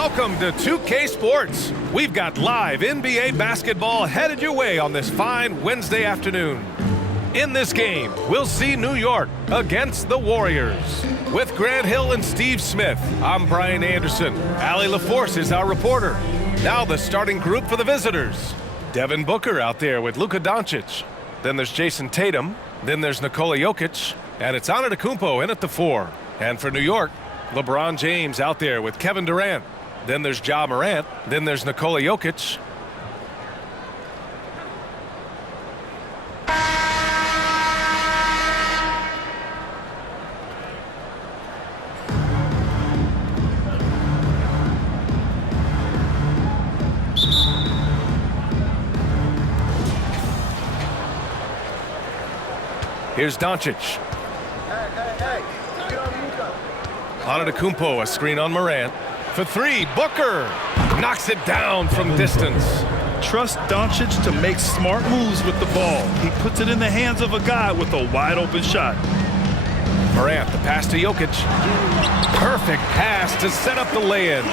Welcome to 2K Sports. We've got live NBA basketball headed your way on this fine Wednesday afternoon. In this game, we'll see New York against the Warriors. With Grant Hill and Steve Smith, I'm Brian Anderson. Allie LaForce is our reporter. Now the starting group for the visitors. Devin Booker out there with Luka Doncic. Then there's Jason Tatum. Then there's Nikola Jokic. And it's Antetokounmpo in at the 4. And for New York, LeBron James out there with Kevin Durant. Then there's Ja Morant. Then there's Nikola Jokic. Here's Doncic. Antetokounmpo, a screen on Morant. For 3, Booker knocks it down from distance. Trust Doncic to make smart moves with the ball. He puts it in the hands of a guy with a wide-open shot. Morant, the pass to Jokic. Perfect pass to set up the lay-in.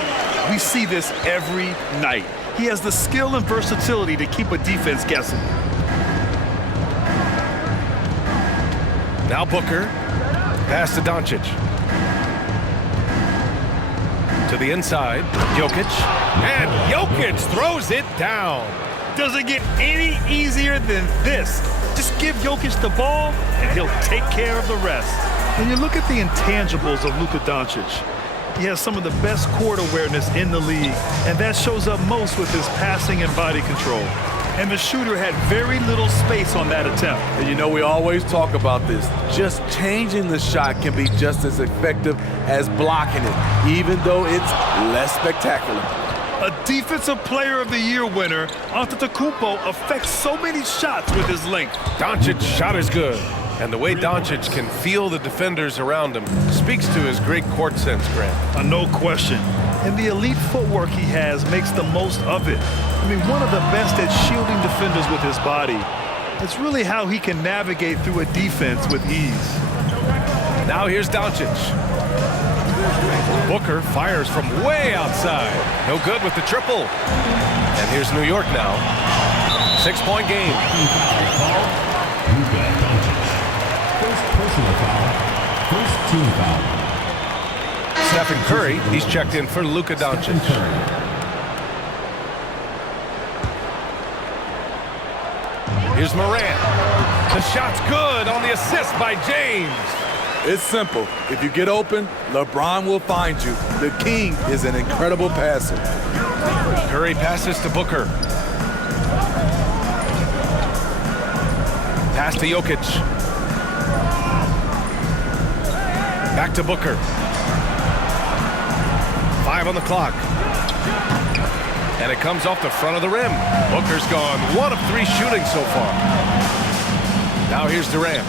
We see this every night. He has the skill and versatility to keep a defense guessing. Now Booker, pass to Doncic. To the inside, Jokic, and Jokic throws it down. Doesn't get any easier than this. Just give Jokic the ball, and he'll take care of the rest. When you look at the intangibles of Luka Doncic, he has some of the best court awareness in the league, and that shows up most with his passing and body control. And the shooter had very little space on that attempt. And you know, we always talk about this. Just changing the shot can be just as effective as blocking it, even though it's less spectacular. A Defensive Player of the Year winner, Antetokounmpo affects so many shots with his length. Doncic's shot is good. And the way Doncic can feel the defenders around him speaks to his great court sense, Grant. No question. And the elite footwork he has makes the most of it. I mean, one of the best at shielding defenders with his body. It's really how he can navigate through a defense with ease. Now here's Doncic. Booker fires from way outside. No good with the triple. And here's New York now. 6-point game. First personal foul. First team foul. Stephen Curry, he's checked in for Luka Doncic. Here's Morant. The shot's good on the assist by James. It's simple. If you get open, LeBron will find you. The king is an incredible passer. Curry passes to Booker. Pass to Jokic. Back to Booker. 5 on the clock. And it comes off the front of the rim. Booker's gone 1 of 3 shooting so far. Now here's Durant.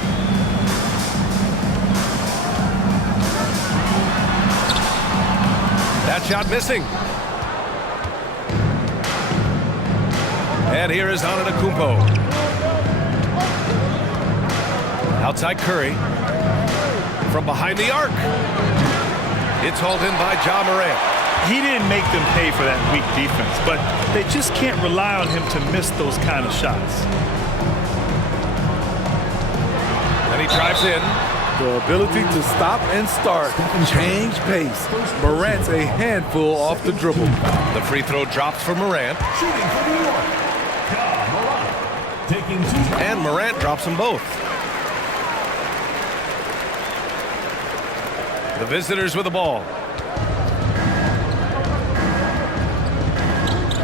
That shot missing. And here is Antetokounmpo. Outside Curry. From behind the arc. It's hauled in by Ja Morant. He didn't make them pay for that weak defense, but they just can't rely on him to miss those kind of shots. And he drives in. The ability to stop and start, change pace. Morant's a handful off the dribble. The free throw drops for Morant. Shooting for New York. Ja Morant. Taking 2. And Morant drops them both. The visitors with the ball.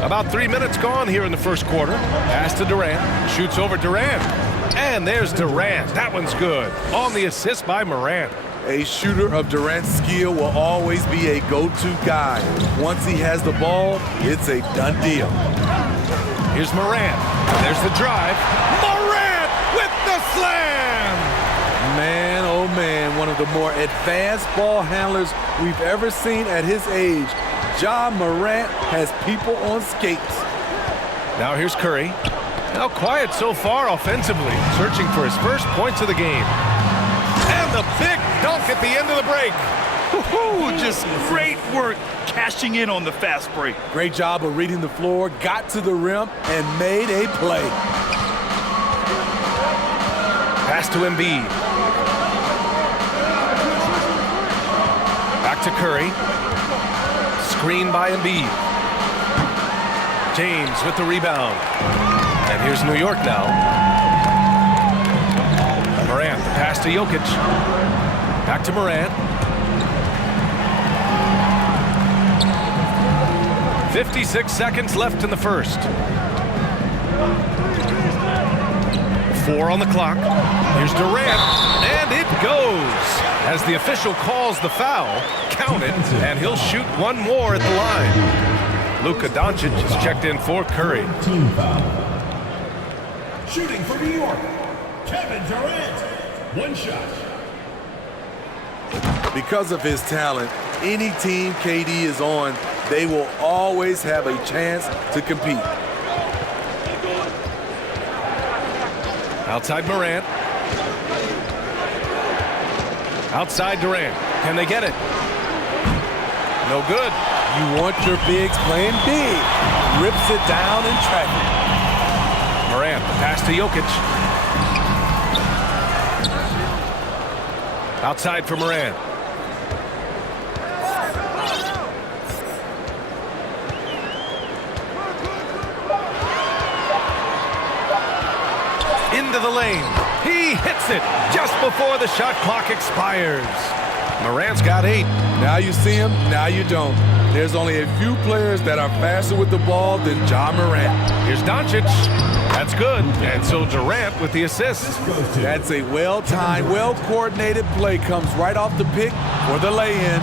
About 3 minutes gone here in the first quarter. Pass to Durant. Shoots over Durant. And there's Durant. That one's good. On the assist by Morant. A shooter of Durant's skill will always be a go-to guy. Once he has the ball, it's a done deal. Here's Morant. There's the drive. Morant with the slam! Man, oh man, one of the more advanced ball handlers we've ever seen at his age. Ja Morant has people on skates. Now here's Curry. Now quiet so far offensively, searching for his first points of the game. And the big dunk at the end of the break. Just great work cashing in on the fast break. Great job of reading the floor, got to the rim, and made a play. Pass to Embiid. Back to Curry. Screen by Embiid. James with the rebound. And here's New York now. Morant, the pass to Jokic. Back to Morant. 56 seconds left in the first. 4 on the clock. Here's Durant, and it goes. As the official calls the foul, count it, and he'll shoot one more at the line. Luka Doncic is checked in for Curry. Team foul. Shooting for New York, Kevin Durant. One shot. Because of his talent, any team KD is on, they will always have a chance to compete. Outside Morant. Outside Durant. Can they get it? No good. You want your bigs playing big. Rips it down in traffic. Morant, the pass to Jokic. Outside for Morant. Into the lane. He hits it just before the shot clock expires. Morant's got 8. Now you see him, now you don't. There's only a few players that are faster with the ball than Ja Morant. Here's Doncic. That's good. And so Durant with the assist. That's a well-timed, well-coordinated play. Comes right off the pick for the lay-in.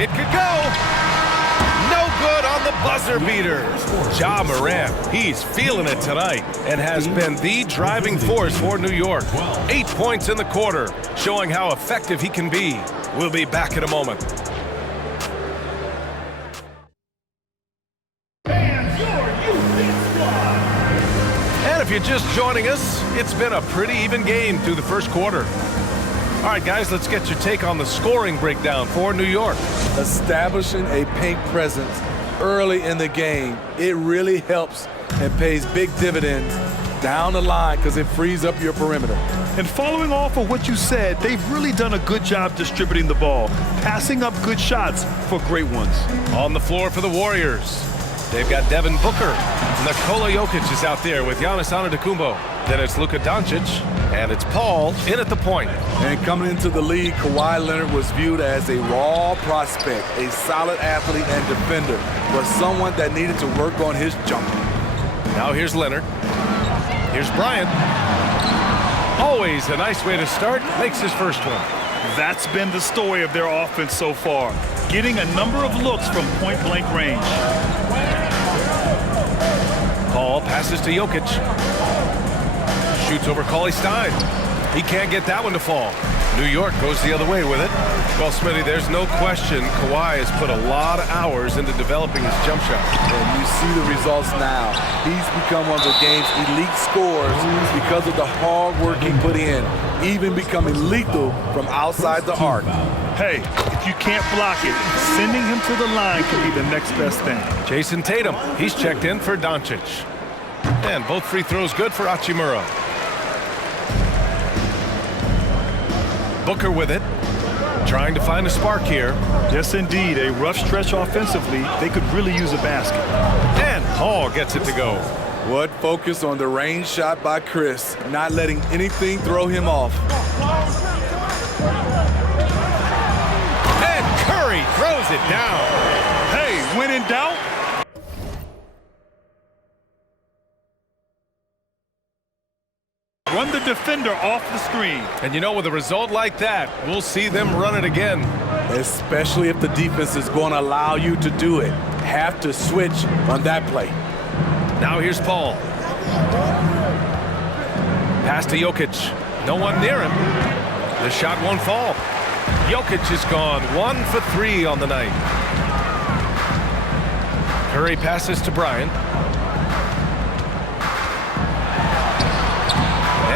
It could go. No good on the buzzer beater. Ja Morant, he's feeling it tonight and has been the driving force for New York. 8 points in the quarter, showing how effective he can be. We'll be back in a moment. And if you're just joining us, it's been a pretty even game through the first quarter. All right, guys, let's get your take on the scoring breakdown for New York. Establishing a paint presence early in the game, it really helps and pays big dividends down the line because it frees up your perimeter. And following off of what you said, they've really done a good job distributing the ball, passing up good shots for great ones. On the floor for the Warriors, they've got Devin Booker. Nikola Jokic is out there with Giannis Antetokounmpo. Then it's Luka Doncic, and it's Paul in at the point. And coming into the league, Kawhi Leonard was viewed as a raw prospect, a solid athlete and defender, but someone that needed to work on his jumper. Now here's Leonard. Here's Bryant. Always a nice way to start. Makes his first one. That's been the story of their offense so far, getting a number of looks from point-blank range. Paul passes to Jokic. Shoots over Cauley-Stein. He can't get that one to fall. New York goes the other way with it. Well, Smitty, there's no question Kawhi has put a lot of hours into developing his jump shot. And you see the results now. He's become one of the game's elite scorers because of the hard work he put in, even becoming lethal from outside the arc. Hey, if you can't block it, sending him to the line can be the next best thing. Jason Tatum, he's checked in for Doncic. And both free throws good for Hachimura. Booker with it, trying to find a spark here. Yes, indeed. A rough stretch offensively. They could really use a basket. And Paul gets it to go. What focus on the range shot by Chris, not letting anything throw him off. And Curry throws it down. Hey, when in doubt, run the defender off the screen. And you know, with a result like that, we'll see them run it again. Especially if the defense is going to allow you to do it. Have to switch on that play. Now here's Paul. Pass to Jokic. No one near him. The shot won't fall. Jokic has gone 1 for 3 on the night. Curry passes to Bryant.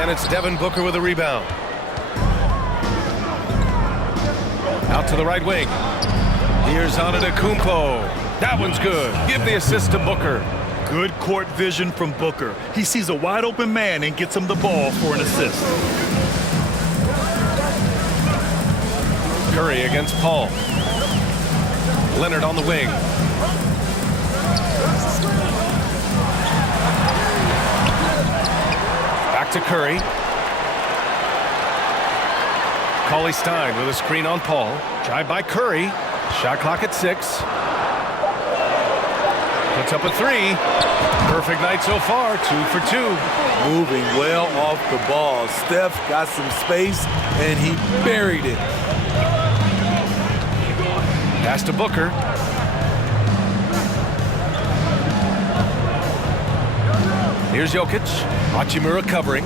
And it's Devin Booker with a rebound. to the right wing. Here's Antetokounmpo. That one's good. Give the assist to Booker. Good court vision from Booker. He sees a wide open man and gets him the ball for an assist. Curry against Paul. Leonard on the wing. Back to Curry. Cauley Stein with a screen on Paul. Drive by Curry. Shot clock at 6. Puts up a 3. Perfect night so far, 2 for 2. Moving well off the ball. Steph got some space, and he buried it. Pass to Booker. Here's Jokic. Hachimura covering.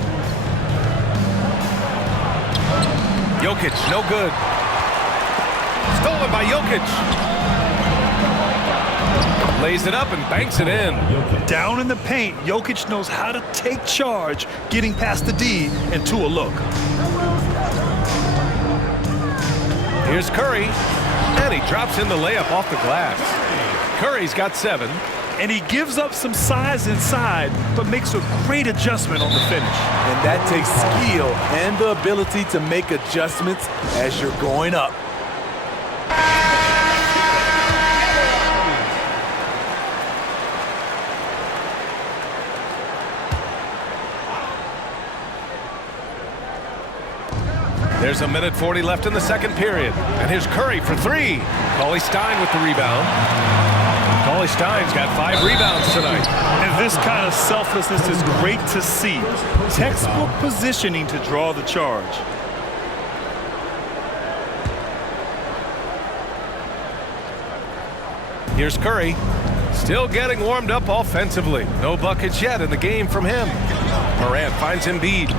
Jokic, no good. Stolen by Jokic. Lays it up and banks it in. Down in the paint, Jokic knows how to take charge, getting past the D and to a look. Here's Curry. And he drops in the layup off the glass. Curry's got 7. And he gives up some size inside, but makes a great adjustment on the finish. And that takes skill and the ability to make adjustments as you're going up. There's a minute 40 left in the second period. And here's Curry for 3. Cauley Stein with the rebound. Cauley Stein's got 5 rebounds tonight. And this kind of selflessness is great to see. Textbook positioning to draw the charge. Here's Curry. Still getting warmed up offensively. No buckets yet in the game from him. Morant finds Embiid.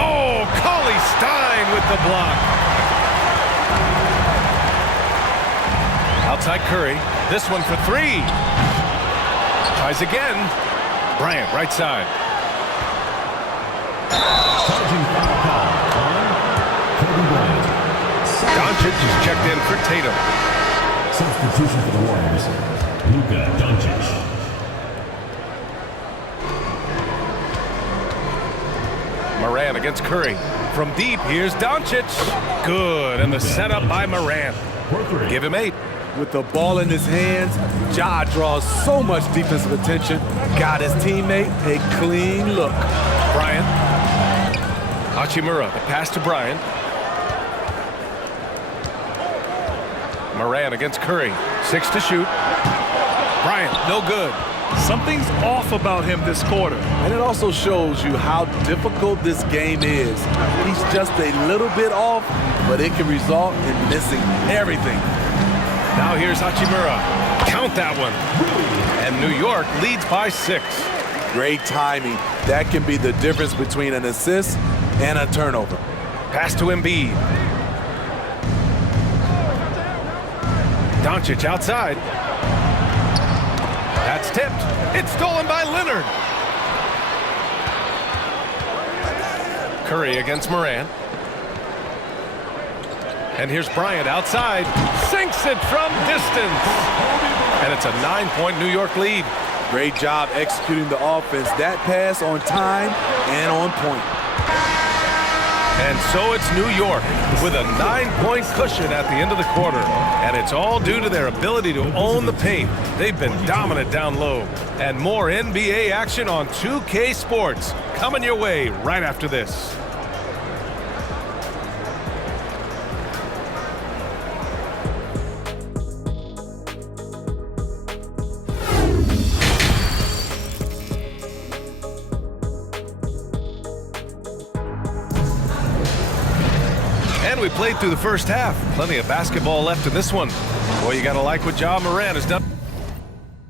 Oh, Cauley Stein with the block. Outside Curry. This one for 3. Tries again. Bryant, right side. Doncic is checked in for Tatum. Substitution for the Warriors, Luka Doncic. Morant against Curry. From deep, here's Doncic. Good, and the setup by Morant. Give him 8. With the ball in his hands, Ja draws so much defensive attention. Got his teammate a clean look. Bryant. Hachimura, the pass to Bryant. Morant against Curry. 6 to shoot. Bryant, no good. Something's off about him this quarter. And it also shows you how difficult this game is. He's just a little bit off, but it can result in missing everything. Now here's Hachimura. Count that one. And New York leads by 6. Great timing. That can be the difference between an assist and a turnover. Pass to Embiid. Doncic outside. That's tipped. It's stolen by Leonard. Curry against Morant. And here's Bryant outside. Sinks it from distance. And it's a 9-point New York lead. Great job executing the offense. That pass on time and on point. And so it's New York with a 9-point cushion at the end of the quarter. And it's all due to their ability to own the paint. They've been dominant down low. And more NBA action on 2K Sports coming your way right after this. And we played through the first half. Plenty of basketball left in this one. Boy, you gotta like what Ja Morant has done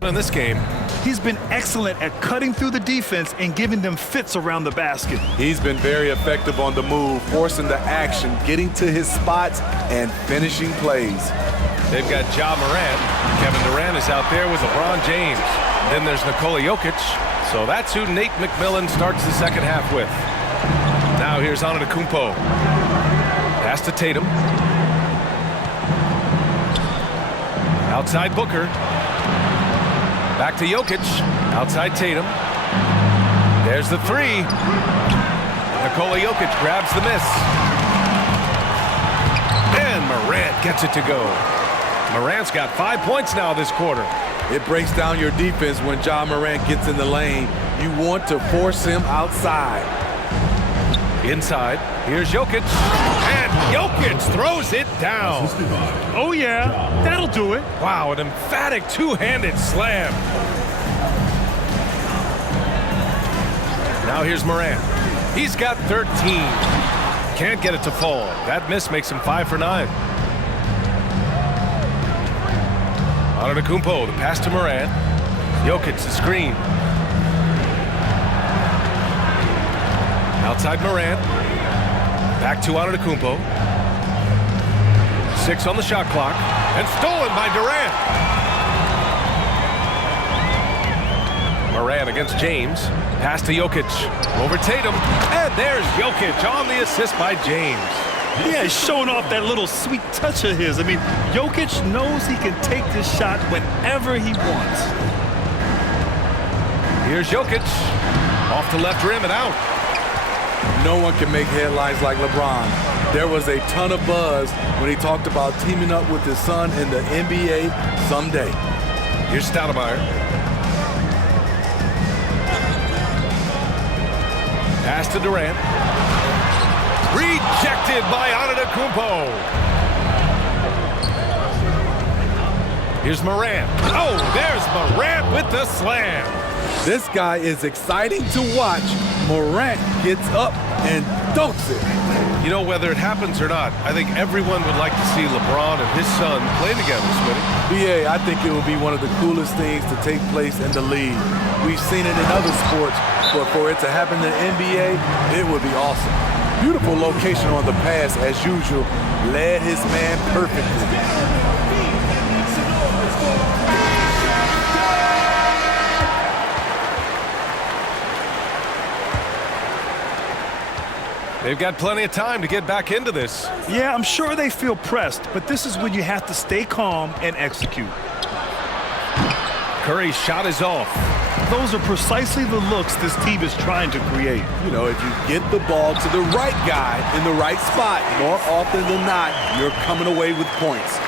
in this game. He's been excellent at cutting through the defense and giving them fits around the basket. He's been very effective on the move, forcing the action, getting to his spots, and finishing plays. They've got Ja Morant. Kevin Durant is out there with LeBron James. Then there's Nikola Jokic. So that's who Nate McMillan starts the second half with. Now here's Antetokounmpo. Pass to Tatum. Outside Booker. Back to Jokic. Outside Tatum. There's the three. Nikola Jokic grabs the miss. And Morant gets it to go. Morant's got 5 points now this quarter. It breaks down your defense when Ja Morant gets in the lane. You want to force him outside. Inside, here's Jokic. And Jokic throws it down. Oh, yeah, that'll do it. Wow, an emphatic two-handed slam. Now here's Morant. He's got 13. Can't get it to fall. That miss makes him 5 for 9. Antetokounmpo, the pass to Morant. Jokic, the screen. Outside Morant. Back to Antetokounmpo. 6 on the shot clock. And stolen by Durant. Morant against James. Pass to Jokic. Over Tatum. And there's Jokic on the assist by James. Yeah, he's showing off that little sweet touch of his. I mean, Jokic knows he can take this shot whenever he wants. Here's Jokic. Off the left rim and out. No one can make headlines like LeBron. There was a ton of buzz when he talked about teaming up with his son in the NBA someday. Here's Stoudemire. Pass to Durant. Rejected by Antetokounmpo. Here's Morant. Oh, there's Morant with the slam. This guy is exciting to watch. Morant gets up and dunks it. You know, whether it happens or not, I think everyone would like to see LeBron and his son play together, Smitty. BA, I think it would be one of the coolest things to take place in the league. We've seen it in other sports, but for it to happen in the NBA, it would be awesome. Beautiful location on the pass, as usual. Led his man perfectly. They've got plenty of time to get back into this. Yeah, I'm sure they feel pressed, but this is when you have to stay calm and execute. Curry's shot is off. Those are precisely the looks this team is trying to create. You know, if you get the ball to the right guy in the right spot, more often than not, you're coming away with points.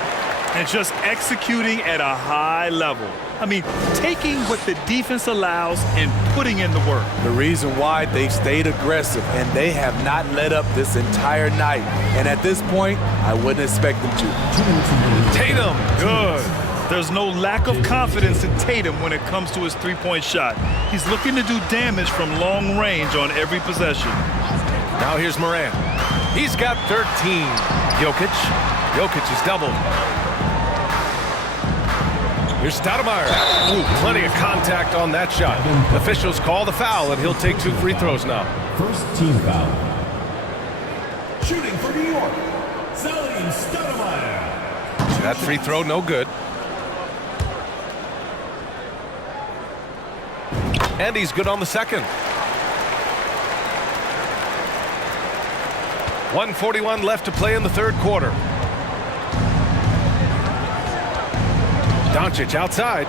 And just executing at a high level. I mean, taking what the defense allows and putting in the work. The reason why they stayed aggressive, and they have not let up this entire night. And at this point, I wouldn't expect them to. Tatum, good. There's no lack of confidence in Tatum when it comes to his three-point shot. He's looking to do damage from long range on every possession. Now here's Morant. He's got 13. Jokic is doubled. Here's Stoudemire. Ooh, plenty of contact on that shot. Officials call the foul, and he'll take 2 free throws now. First team foul. Shooting for New York, Stoudemire. That free throw, no good. And he's good on the second. 1:41 left to play in the third quarter. Doncic outside.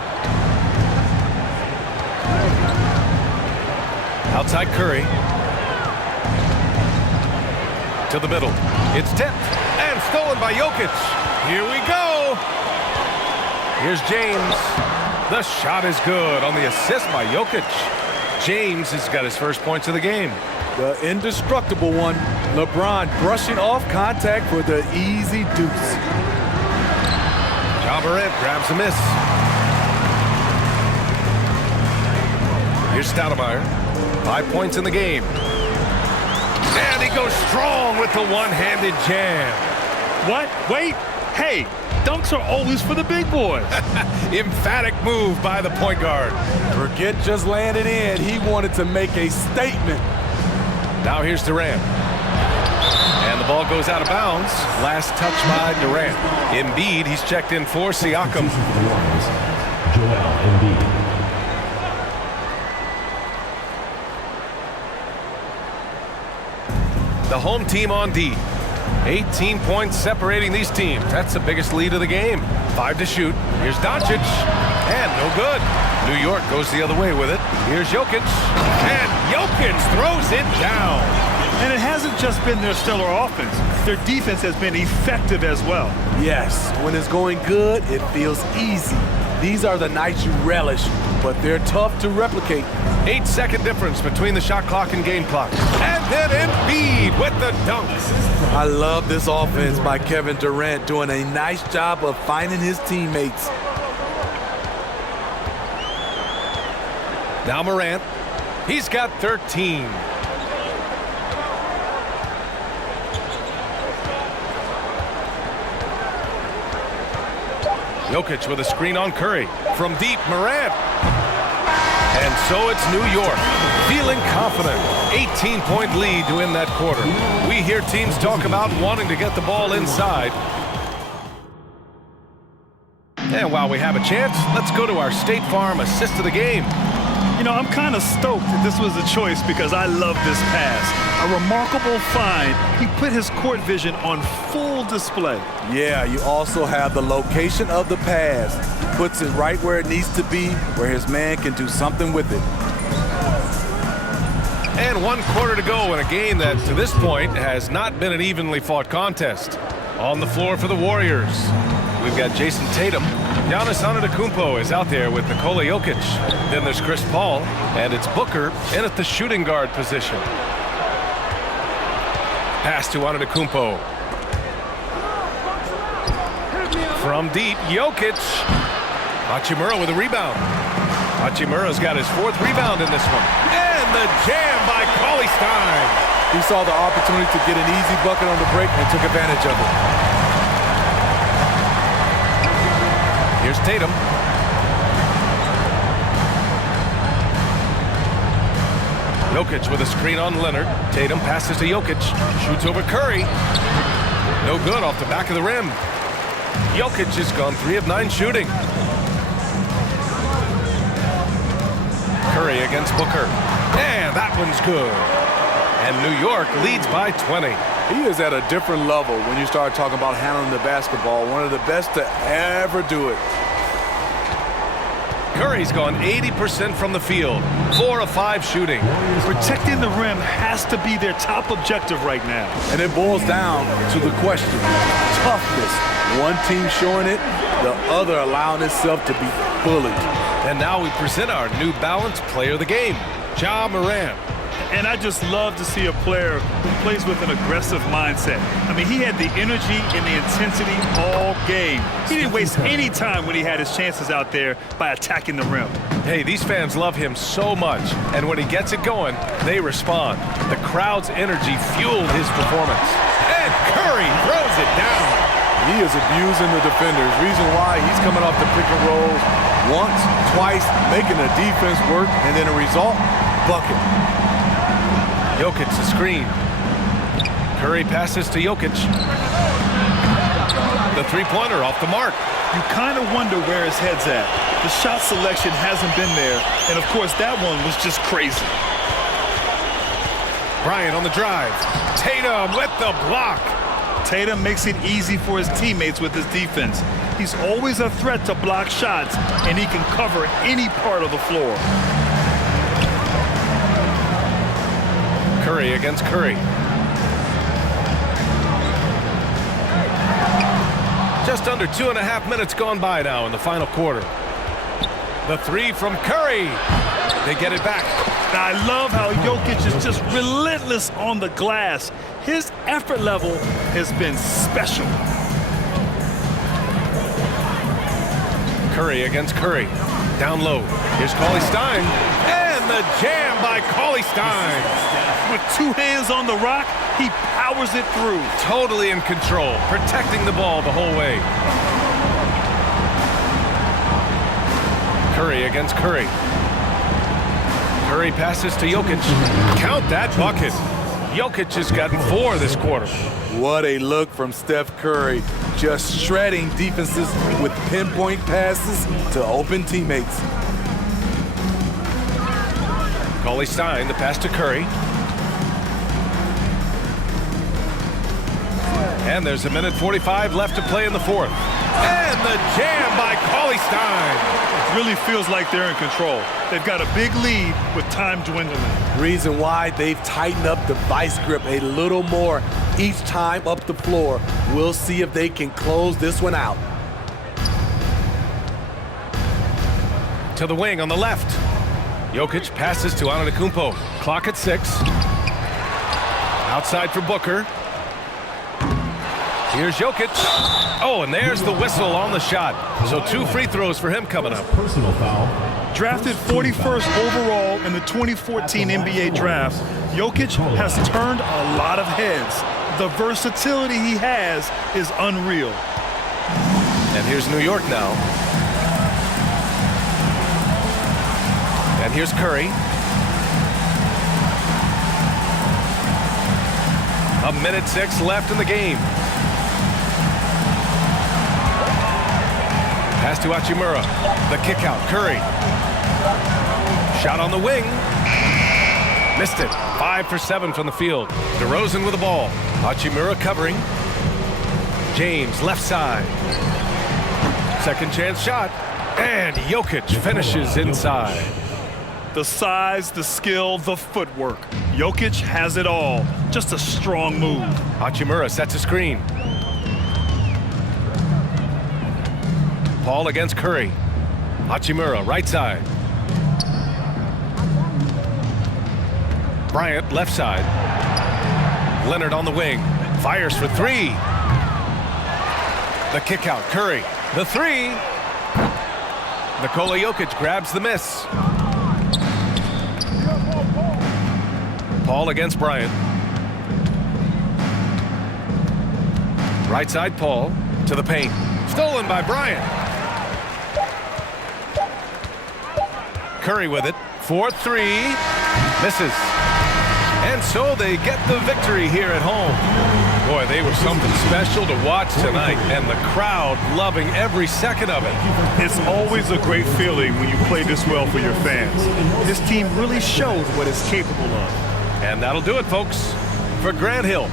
Outside Curry. To the middle. It's tipped and stolen by Jokic. Here we go. Here's James. The shot is good on the assist by Jokic. James has got his first points of the game. The indestructible one, LeBron brushing off contact for the easy deuce. Ja Morant grabs a miss. Here's Stoudemire. 5 points in the game. And he goes strong with the one-handed jam. What? Wait. Hey, dunks are always for the big boys. Emphatic move by the point guard. Forget just laying it in. He wanted to make a statement. Now here's Durant. And the ball goes out of bounds. Last touch by Durant. Embiid, he's checked in for Siakam. Joel Embiid. The home team on D. 18 points separating these teams. That's the biggest lead of the game. 5 to shoot. Here's Doncic. And no good. New York goes the other way with it. Here's Jokic. And Jokic throws it down. And it hasn't just been their stellar offense. Their defense has been effective as well. Yes, when it's going good, it feels easy. These are the nights you relish, but they're tough to replicate. 8-second difference between the shot clock and game clock. And then Embiid with the dunks. I love this offense by Kevin Durant doing a nice job of finding his teammates. Now Morant. He's got 13. Jokic with a screen on Curry. From deep, Morant. And so it's New York, feeling confident. 18-point lead to win that quarter. We hear teams talk about wanting to get the ball inside. And while we have a chance, let's go to our State Farm assist of the game. You know, I'm kind of stoked that this was a choice because I love this pass. A remarkable find. He put his court vision on full display. Yeah, you also have the location of the pass. Puts it right where it needs to be, where his man can do something with it. And 1 quarter to go in a game that, to this point, has not been an evenly fought contest. On the floor for the Warriors, we've got Jason Tatum. Giannis Antetokounmpo is out there with Nikola Jokic. Then there's Chris Paul, and it's Booker in at the shooting guard position. Pass to Antetokounmpo. From deep, Jokic. Hachimura with a rebound. Hachimura's got his 4th rebound in this one. And the jam by Cauley Stein. He saw the opportunity to get an easy bucket on the break and took advantage of it. Here's Tatum. Jokic with a screen on Leonard. Tatum passes to Jokic. Shoots over Curry. No good off the back of the rim. Jokic has gone 3 of 9 shooting. Curry against Booker. And that one's good. And New York leads by 20. He is at a different level when you start talking about handling the basketball. One of the best to ever do it. Curry's gone 80% from the field. 4 of 5 shooting. Protecting the rim has to be their top objective right now. And it boils down to the question. Toughness. One team showing it, the other allowing itself to be bullied. And now we present our New Balance player of the game, Ja Morant. And I just love to see a player who plays with an aggressive mindset. I mean, he had the energy and the intensity all game. He didn't waste any time when he had his chances out there by attacking the rim. Hey, these fans love him so much, and when he gets it going, they respond. The crowd's energy fueled his performance. And Curry throws it down. He is abusing the defenders. Reason why he's coming off the pick and rolls once, twice, making the defense work, and then a result, bucket. Jokic the screen. Curry passes to Jokic. The three-pointer off the mark. You kind of wonder where his head's at. The shot selection hasn't been there, and of course that one was just crazy. Bryant on the drive. Tatum with the block. Tatum makes it easy for his teammates with his defense. He's always a threat to block shots, and he can cover any part of the floor. Curry against Curry. Just under 2.5 minutes gone by now in the final quarter. The three from Curry. They get it back. Now, I love how Jokic is just relentless on the glass. His effort level has been special. Curry against Curry. Down low. Here's Cauley Stein. And the jam by Cauley Stein. With 2 hands on the rock, he powers it through. Totally in control, protecting the ball the whole way. Curry against Curry. Curry passes to Jokic. Count that bucket. Jokic has gotten 4 this quarter. What a look from Steph Curry. Just shredding defenses with pinpoint passes to open teammates. Cauley Stein, the pass to Curry. And there's 1:45 left to play in the fourth. And the jam by Cauley Stein. It really feels like they're in control. They've got a big lead with time dwindling. Reason why they've tightened up the vice grip a little more each time up the floor. We'll see if they can close this one out. To the wing on the left. Jokic passes to Antetokounmpo. Clock at 6. Outside for Booker. Here's Jokic. Oh, and there's the whistle on the shot. So 2 free throws for him coming up. Personal foul. Drafted 41st overall in the 2014 NBA draft, Jokic has turned a lot of heads. The versatility he has is unreal. And here's New York now. And here's Curry. 1:06 left in the game. Pass to Hachimura. The kick out. Curry. Shot on the wing. Missed it. 5 for 7 from the field. DeRozan with the ball. Hachimura covering. James left side. Second chance shot. And Jokic finishes inside. The size, the skill, the footwork. Jokic has it all. Just a strong move. Hachimura sets a screen. Paul against Curry. Hachimura, right side. Bryant, left side. Leonard on the wing. Fires for 3. The kick out. Curry. The 3. Nikola Jokic grabs the miss. Paul against Bryant. Right side, Paul. To the paint. Stolen by Bryant. Curry with it. 4-3. Misses. And so they get the victory here at home. Boy, they were something special to watch tonight, and the crowd loving every second of it. It's always a great feeling when you play this well for your fans. This team really shows what it's capable of. And that'll do it, folks. For Grant Hill,